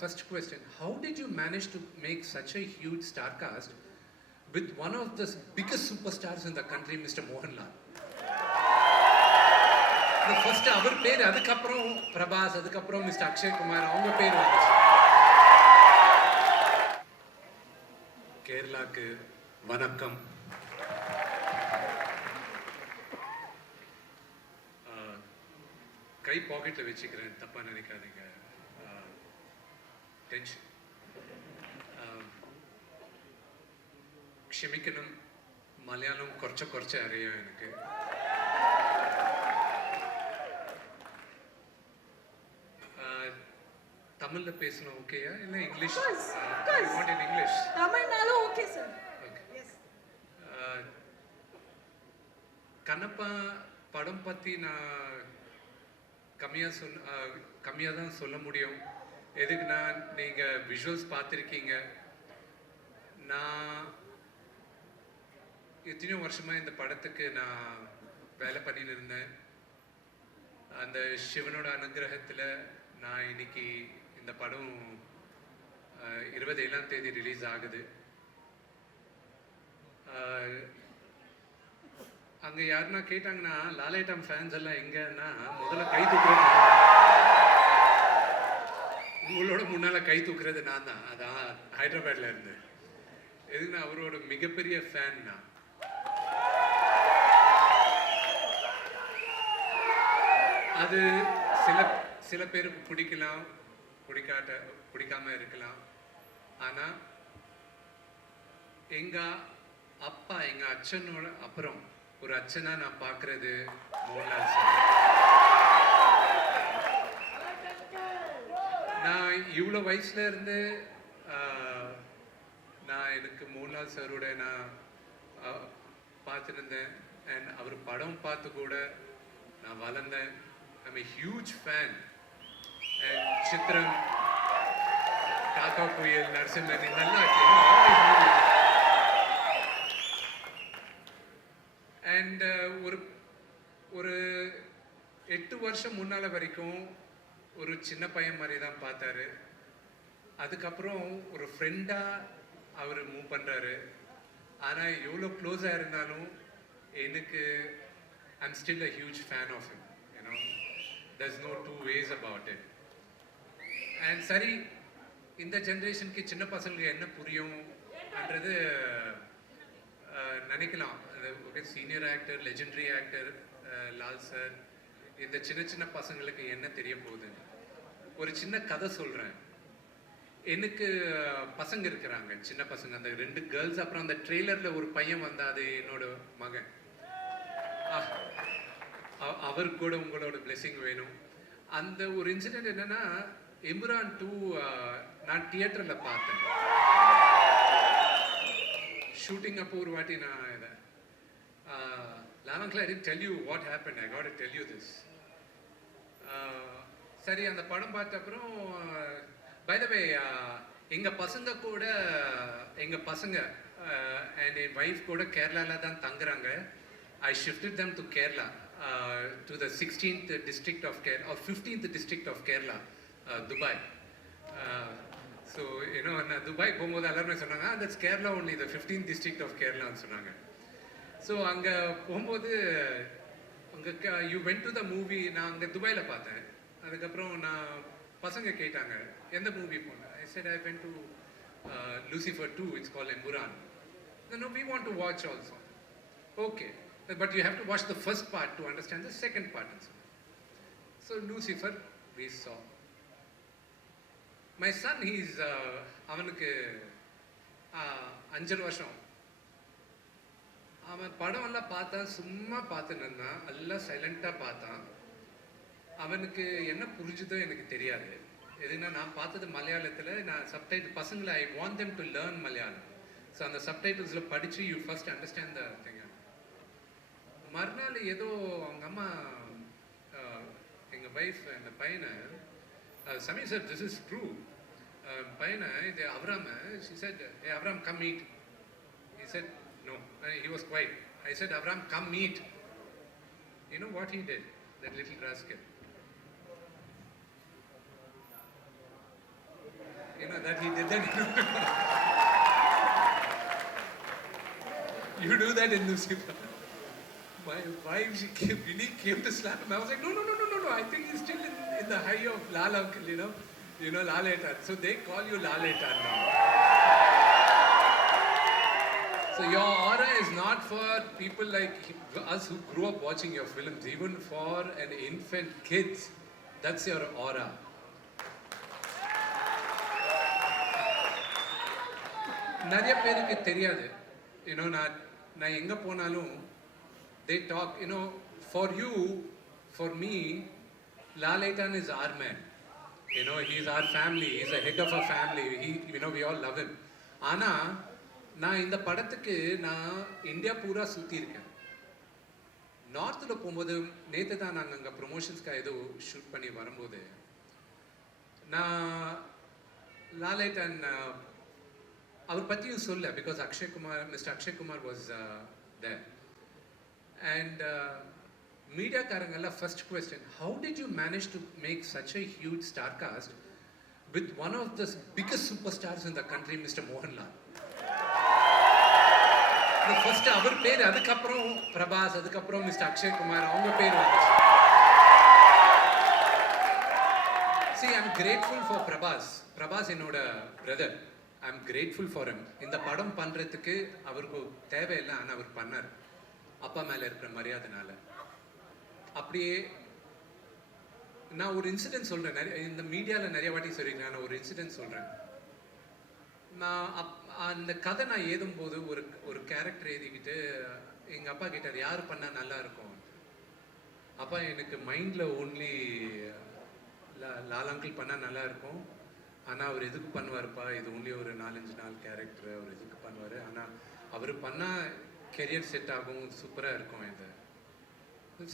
first question. How did you manage to make such a huge star cast with one of the biggest superstars in the country, Mr. Mohanlal? The first அவர் பேர், அதுக்கப்புறம் பிரபாஸ், அதுக்கப்புறம் mister Akshay Kumar, அவங்க பேர் வந்துச்சு. கேரளாக்கு வணக்கம். கை பாக்கெட்டில் வச்சுக்கிறேன், தப்பாக நினைக்காதீங்க. டென்ஷன். ക്ഷമിക്കണം, മലയാളം കുറച്ച് അറിയാം എനിക്ക്. தமிழ்ல பேசணும் ஓகேயா இல்ல இங்கிலீஷ்? What in English? தமிழ்னாலும் ஓகே சார். ஓகே. கண்ணப்பா படம் பத்தி நான் கம்மியாக தான் சொல்ல முடியும். எதுக்குன்னா, நீங்கள் விஷுவல்ஸ் பார்த்துருக்கீங்க. நான் எத்தனையோ வருஷமாக இந்த படத்துக்கு நான் வேலை பண்ணின்னு இருந்தேன். அந்த சிவனோட அனுகிரகத்தில் நான் இன்னைக்கு இந்த படம் 27ஆம் தேதி ரிலீஸ் ஆகுது. அங்கே யாருன்னா கேட்டாங்கன்னா, லாலேட்டம் ஃபேன்ஸ் எல்லாம் எங்கன்னா முதல்ல கை தூக்குறது, உங்களோட முன்னால் கை தூக்குறது நான் தான். அதான் ஹைதராபாத்ல இருந்து. எதுக்குன்னா, அவரோட மிகப்பெரிய ஃபேன் நான். அது சில பேருக்கு பிடிக்கலாம், பிடிக்காம இருக்கலாம். ஆனால் எங்கள் அப்பா, எங்கள் அச்சனோட அப்புறம் ஒரு அச்சனா நான் பார்க்கறது மோகன்லால் சார். நான் இவ்வளோ வயசுல இருந்து நான் எனக்கு மோகன்லால் சாரோட நான் பார்த்துருந்தேன். அண்ட் அவர் படம் பார்த்து கூட நான் வளர்ந்தேன். I'm a huge fan. And சித்திரம், காக்கா புயல், நரசிம்மன், இதெல்லாம் அண்ட் ஒரு 8 வருஷம் முன்னால் வரைக்கும் ஒரு சின்ன பையன் மாதிரி தான் பார்த்தாரு. அதுக்கப்புறம் ஒரு ஃப்ரெண்டாக அவர் மூவ் பண்ணுறாரு. ஆனால் எவ்வளோ க்ளோஸாக இருந்தாலும் எனக்கு I'm still a huge fan of him. You know, there's no two ways about it. And சரி, இந்த ஜென்ரேஷனுக்கு சின்ன பசங்களுக்கு என்ன புரியும்ன்றது நினைக்கலாம். Okay, senior actor, legendary actor Lal sir, இந்த சின்ன பசங்களுக்கு என்ன தெரிய போகுது? ஒரு சின்ன கதை சொல்கிறேன். எனக்கு பசங்க இருக்கிறாங்க, சின்ன பசங்க, அந்த 2 கேர்ள்ஸ். அப்புறம் அந்த ட்ரெய்லரில் ஒரு பையன் வந்தா, அது என்னோட மகன். அவருக்கு கூட உங்களோட பிளெஸிங் வேணும். அந்த ஒரு இன்சிடென்ட் என்னன்னா, எம்புரான் 2 நான் தியேட்டரில் பார்த்தேன். ஷூட்டிங் அப்போ ஒரு வாட்டி நான் இதை Lamankla, I didn't tell you what happened. I got to tell you this. சரி, அந்த படம் பார்த்த அப்புறம், பை த வே, எங்கள் பசங்க கூட, எங்கள் பசங்க அண்ட் என் ஒய்ஃப் கூட கேரளாவில் தான் தங்குறாங்க. I shifted them to Kerala, to the 16th district of Kerala, or 15th district of Kerala, Dubai. So, you know, நான் துபாய் போகும்போது எல்லாருமே சொன்னாங்க, that's Kerala only, the 15th district of Keralaன்னு சொன்னாங்க. So அங்கே போகும்போது, அங்கே you went to the movie, நான் அங்கே துபாயில் பார்த்தேன். அதுக்கப்புறம் நான் பசங்க கேட்டாங்க, எந்த மூவி போனேன்? I said I went to Lucifer 2, it's called Emburan. No, we want to watch also. Okay, but you have to watch the first part to understand the second part. So Lucifer we saw. My son, he's அவனுக்கு 5 வருஷம். அவன் படம் எல்லாம் பார்த்தா, சும்மா பார்த்துன்னு இருந்தான், எல்லாம் சைலண்டாக பார்த்தான். அவனுக்கு என்ன புரிஞ்சுதோ எனக்கு தெரியாது. எதுனா, நான் பார்த்தது மலையாளத்தில். நான் சப்டைட்டில் பசங்களை, I want them to learn Malayalam. So அந்த சப்டைட்டில்ஸில் படித்து you first understand the thing. மறுநாள் ஏதோ அவங்க அம்மா, எங்கள் ஒய்ஃப், அந்த பையனை, Samir said, this is true. பையனை, இது அவராம, she said, hey Avram, come meet. He said, no. He was quiet. I said, Avram, come meet. You know what he did? That little rascal. that he did that. You do that in Lucifer. My wife, she really came to slap him. I was like, no. I think he's still in the high of Lal uncle, Laletan. So they call you Laletan now. So your aura is not for people like us who grew up watching your films. Even for an infant kids, that's your aura. நிறைய பேருக்கு தெரியாது. நான் எங்க போனாலும் they talk, for you, for me, Laletan is our man. He's our family. He's the head of our family. We all love him. ஆனா நான் இந்த படத்துக்கு நான் இந்தியா பூரா சுற்றி இருக்கேன். நார்த்தில் போகும்போது நேற்று தான் நாங்கள் அங்கே ப்ரொமோஷன்ஸ்க்காக ஏதோ ஷூட் பண்ணி வரும்போது நான் லாலேட்டன் அவர் பற்றியும் சொல்ல because mister Akshay Kumar was there and மீடியாக்காரங்கெல்லாம் first question how did you manage to make such a huge star cast with one of the biggest super stars in the country mister Mohanlal. First அவர் பேர், அதுக்கப்புறம் பிரபாஸ், அதுக்கப்புறம் மிஸ்டர் அக்ஷய்குமார், அவங்க பேர் வந்துச்சு. See, I'm grateful for Prabhas என்னோட brother. I'm grateful for him. இந்த படம் பண்றதுக்கு அவருக்கு தேவையில்லை, ஆனால் அவர் பண்ணார் அப்பா மேல இருக்கிற மரியாதைனால. அப்படியே நான் ஒரு இன்சிடென்ட் சொல்றேன், இந்த மீடியாவில் நிறைய வாட்டி சொல்லியிருக்கேன். நான் ஒரு இன்சிடென்ட் சொல்றேன். நான் அந்த கதை நான் எழுதும்போது ஒரு கேரக்டர் எழுதிக்கிட்டு எங்கள் அப்பா கேட்டார் யார் பண்ணால் நல்லா இருக்கும். அப்பா எனக்கு மைண்டில் ஓன்லி லால் அங்கிள் பண்ணால் நல்லா இருக்கும், ஆனால் அவர் எதுக்கு பண்ணுவார்ப்பா, இது ஒன்லி ஒரு 4-5 நாள் கேரக்டர், அவர் எதுக்கு பண்ணுவார், ஆனால் அவர் பண்ணால் கெரியர் செட் ஆகும், சூப்பராக இருக்கும். இது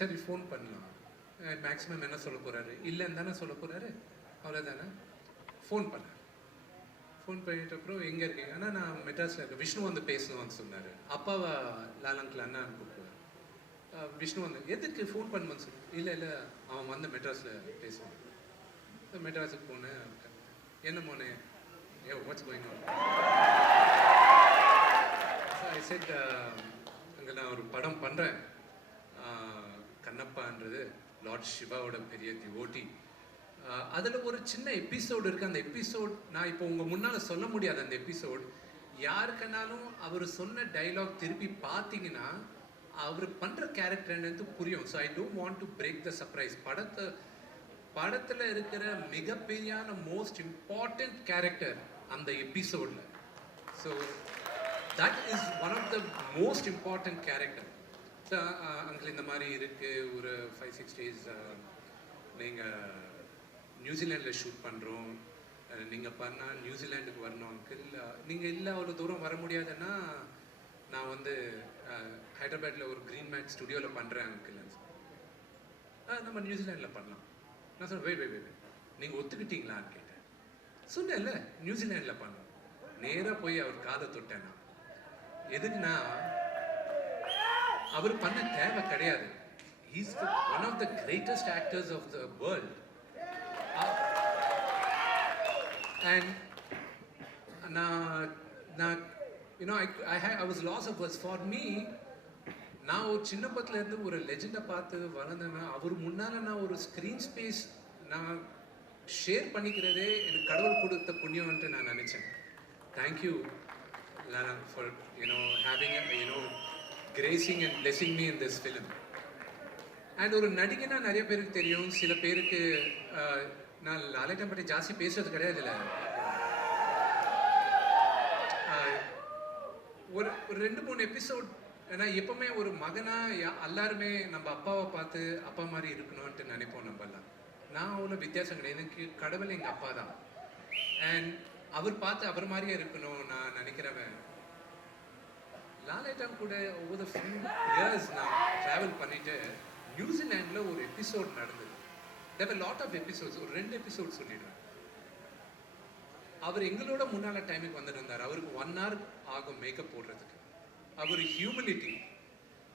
சரி ஃபோன் பண்ணலாம், மேக்ஸிமம் என்ன சொல்ல போகிறாரு, இல்லைன்னு தானே சொல்ல போகிறாரு, அவ்வளோதானே. ஃபோன் பண்ணிட்ட அப்புறம் எங்கே இருக்கீங்க, ஆனால் நான் மெட்ராஸில் இருக்கேன், விஷ்ணு வந்து பேசணும்னு சொன்னார். அப்பாவை லால் அங்கிள் அண்ணான்னு கூப்பிடுவார். விஷ்ணு வந்து எதுக்கு ஃபோன் பண்ணுவேன்னு சொல்லி, இல்லை அவன் வந்து மெட்ராஸில் பேசுவான். மெட்ராஸுக்கு போனேன். என்ன மோனே, what's going on? I said அங்கே நான் ஒரு படம் பண்ணுறேன், கண்ணப்பான்றது லார்ட் சிவாவோட பெரிய டிவோட்டி. அதில் ஒரு சின்ன எபிசோடு இருக்குது. அந்த எபிசோட் நான் இப்போ உங்கள் முன்னால் சொல்ல முடியாது. அந்த எபிசோட் யாருக்குனாலும் அவர் சொன்ன டைலாக் திருப்பி பார்த்தீங்கன்னா அவர் பண்ணுற கேரக்டர் என்னது புரியும். So I don't want to break the surprise. படத்தில் இருக்கிற மிகப்பெரியான மோஸ்ட் இம்பார்ட்டன்ட் கேரக்டர் அந்த எபிசோடில். So that is one of the most important character. ஸோ அங்கே இந்த மாதிரி இருக்குது, ஒரு 5-6 days நீங்கள் நியூசிலாண்டில் ஷூட் பண்ணுறோம், நீங்கள் பண்ணால் நியூசிலாண்டுக்கு வரணும் அங்கிள், நீங்கள் இல்லை அவ்வளோ தூரம் வர முடியாதுன்னா நான் வந்து ஹைதராபாத்தில் ஒரு க்ரீன் மேட் ஸ்டுடியோவில் பண்ணுறேன் அங்கிள். நம்ம நியூசிலாண்டில் பண்ணலாம். நான் சொன்னேன் வெயிட் நீங்கள் ஒத்துக்கிட்டீங்களான்னு கேட்டேன். சொன்னேன்ல நியூசிலாண்டில் பண்ணலாம். நேராக போய் அவர் காதை தொட்டேன். நான் எதுக்குன்னா அவர் பண்ண தேவை கிடையாது. He's one of the greatest actors of the world. And I was lost of words. For me, நான் ஒரு சின்ன பத்திலேருந்து ஒரு லெஜெண்டை பார்த்து வளர்ந்தேன். அவர் முன்னால் நான் ஒரு ஸ்க்ரீன் ஸ்பேஸ் நான் ஷேர் பண்ணிக்கிறதே எனக்கு கடவுள் கொடுத்த புண்ணியம்ன்ட்டு நான் நினச்சேன். Thank you Lana for having gracing and blessing me in this film. And ஒரு நடிகனா நிறைய பேருக்கு தெரியும், சில பேருக்கு நான் லாலேட்டன் பற்றி ஜாஸ்தி பேசுறது கிடையாது. இல்லை ஒரு 2-3 எபிசோட். ஏன்னா எப்பவுமே ஒரு மகனா எல்லாருமே நம்ம அப்பாவை பார்த்து அப்பா மாதிரி இருக்கணும்ன்ட்டு நினைப்போம் நம்மலாம். நான் அவ்வளோ வித்தியாசம் கிடையாது. எனக்கு கடவுள் எங்கள் அப்பா தான். அண்ட் அவர் பார்த்து அவர் மாதிரியே இருக்கணும் நான் நினைக்கிறவன். லாலேட்டன் கூட ஒவ்வொரு ஃபியூ இயர்ஸ் நான் ட்ராவல் பண்ணிட்டு நியூசிலாண்டில் ஒரு எபிசோட் நடந்தது. There were a lot of episodes. ஒரு 2 எபிசோட் சொல்லிடுவேன். அவர் எங்களோட முன்னால் டைமுக்கு வந்துருந்தார். அவருக்கு 1 hour ஆகும் மேக்கப் போடுறதுக்கு. அவர் ஹியூமிலிட்டி.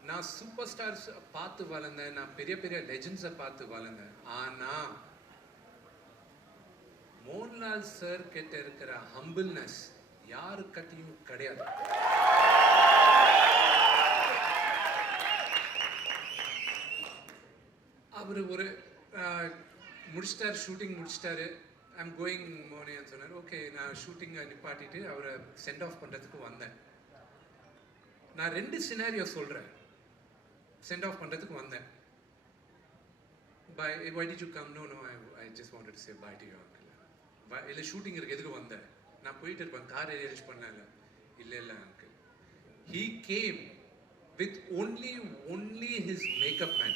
நான் சூப்பர் ஸ்டார்ஸ் பார்த்து வளர்ந்தேன், நான் பெரிய பெரிய லெஜெண்ட்ஸை பார்த்து வளர்ந்தேன். ஆனால் மோகன்லால் சார் கிட்ட இருக்கிற ஹம்பிள்னஸ் யாருக்கிட்டையும் கிடையாது. அவர் ஒரு முடிச்சிட்டாரு, ஷூட்டிங் முடிச்சிட்டாரு. ஐம் கோயிங் மோனின்னு சொன்னார். ஓகே, நான் ஷூட்டிங்கை நிப்பாட்டிட்டு அவரை சென்ட் ஆஃப் பண்ணுறதுக்கு வந்தேன். நான் 2 சினாரியோ சொல்கிறேன். சென்ட் ஆஃப் பண்ணுறதுக்கு வந்தேன். Why did you come? No, I just wanted to say bye to you, uncle. இல்லை ஷூட்டிங் இருக்கு, எதுக்கு வந்தேன்? நான் போயிட்டு இருப்பேன், கார் அரேஞ்ச் பண்ணல. இல்லை uncle. He came with only his makeup man.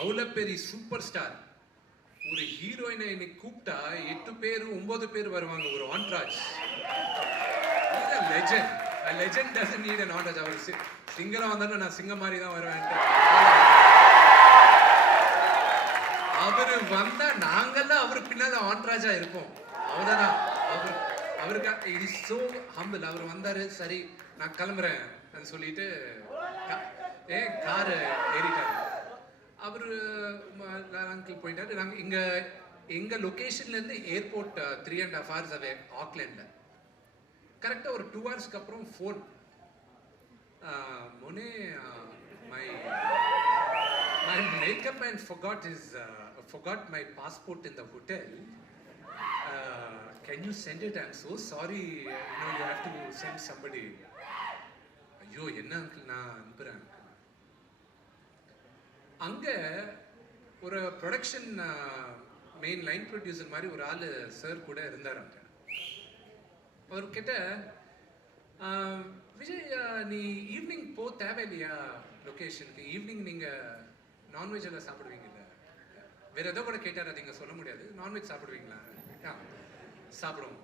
அவ்வளோ பெரிய சூப்பர் ஸ்டார் ஒரு ஹீரோயினை இன்னைக்கு கூப்பிட்டா 8 பேர் 9 பேர் வருவாங்க, ஒரு entourage. Legend. Legend doesn't need an entourage. அவர் சிங்கரா வந்தாலும் நான் சிங்கம் மாதிரி தான் வருவேன். அவரு வந்தா நாங்கெல்லாம் அவரு பின்னால ஆன்ட்ராஜா இருப்போம். அவ்வளவுதான். அவருக்கு இது சோ ஹம்பிள். அவர் வந்தாரு, சரி நான் கிளம்புறேன் சொல்லிட்டு காரு ஏறிட்டாரு. அவரு அங்கிள் போயிட்டாரு. நாங்கள் எங்க லொகேஷன்ல இருந்து ஏர்போர்ட் 3.5 hours அவே, ஆக்லாண்ட்ல. கரெக்டா ஒரு 2 hours அப்புறம் phone. மோனே, my makeup man forgot my passport in the hotel. Can you send it? I'm so sorry. You have to send somebody. ஐயோ என்ன அங்கிள், நான் அனுப்புறேன். அங்க ஒரு ப்ரொடக்ஷன் மெயின் லைன் ப்ரொடியூசர் மாதிரி ஒரு ஆள் சார் கூட இருந்தார். அங்க அவர்கிட்ட, விஜய் நீ ஈவினிங் போ தேவையில்லையா லொக்கேஷனுக்கு? ஈவினிங் நீங்கள் நான்வெஜ் எல்லாம் சாப்பிடுவீங்கல்ல? வேற ஏதோ கூட கேட்டார், அது இங்கே சொல்ல முடியாது. நான்வெஜ் சாப்பிடுவீங்களா? சாப்பிடுவோம்.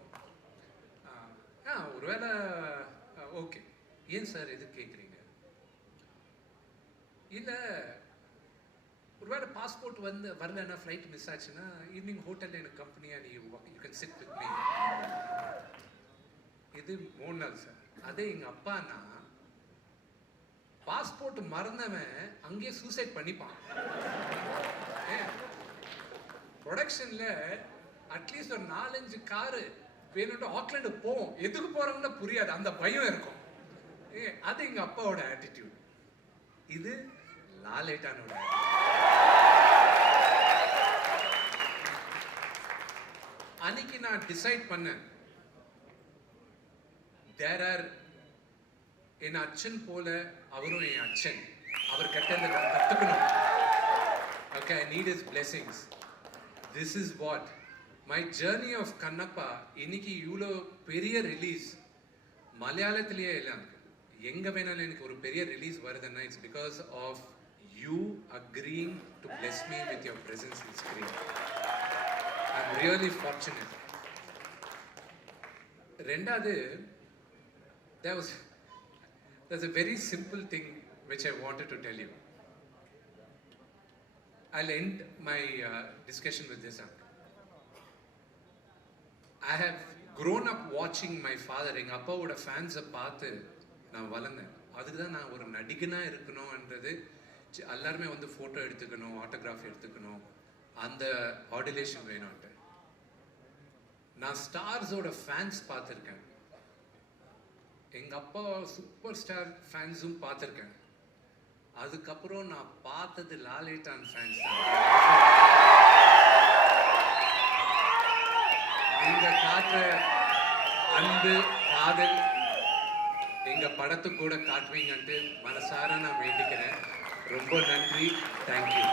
ஒருவேளை ஓகே. ஏன் சார் எதுக்கு கேட்குறீங்க? இல்லை, ஒருவேளை பாஸ்போர்ட் வரலன்னா, ஃப்ளைட் மிஸ் ஆச்சுன்னா, ஈவினிங் ஹோட்டலில் எனக்கு கம்பெனியாக you can sit with me. இது மோகன்லால் சார். அதே எங்கள் அப்பானா பாஸ்போர்ட் மறந்தவன் அங்கேயே சூசைட் பண்ணிப்பான். ப்ரொடக்ஷன்ல அட்லீஸ்ட் ஒரு 4-5 காரு வேணும்ட்டு ஆக்லாண்டு போவோம். எதுக்கு போறோம்னு புரியாது, அந்த பயம் இருக்கும். அது எங்க அப்பாவோட ஆட்டிடியூட். இது லாலேட்டானோட. அன்னைக்கு நான் டிசைட் பண்ணேன், தேர் ஆர், என் அச்சன் போல அவரும் என் அச்சன். அவர் கட்டதை நான் கத்துக்கணும். Okay, I need his blessings. This is what my journey of Kannappa. இன்னைக்கு இவ்வளோ பெரிய ரிலீஸ் மலையாளத்திலேயே இல்லை. எங்க வேணாலும் எனக்கு ஒரு பெரிய ரிலீஸ் வருதுன்னா, it's because of you agreeing to bless me with your presence in screen. I am really fortunate. ரெண்டாவது, there's a very simple thing which I wanted to tell you. I'll end my discussion with this. I have grown up watching my father. எங்கள் அப்பாவோட ஃபேன்ஸை பார்த்து நான் வளர்ந்தேன். அதுக்கு தான் நான் ஒரு நடிகனாக இருக்கணும்ன்றது. எல்லாருமே ஃபோட்டோ எடுத்துக்கணும், ஆட்டோகிராஃப் எடுத்துக்கணும், அந்த ஆடிலேஷன் வேணும்ன்ட்டு. நான் ஸ்டார்ஸோட ஃபேன்ஸ் பார்த்துருக்கேன். எங்கள் அப்பா சூப்பர் ஸ்டார் ஃபேன்ஸும் பார்த்துருக்கேன். அதுக்கப்புறம் நான் பார்த்தது லாலேட்டான் ஃபேன்ஸ் தான். நீங்கள் காட்டுற அன்பு, காதல் எங்கள் படத்துக்கு கூட காட்டுவீங்கன்ட்டு மனசார நான் வேண்டிக்கிறேன். ரொம்ப நன்றி. Thank you.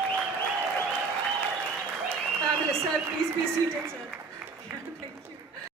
Fabulous, sir. Please be seated, sir. Thank you.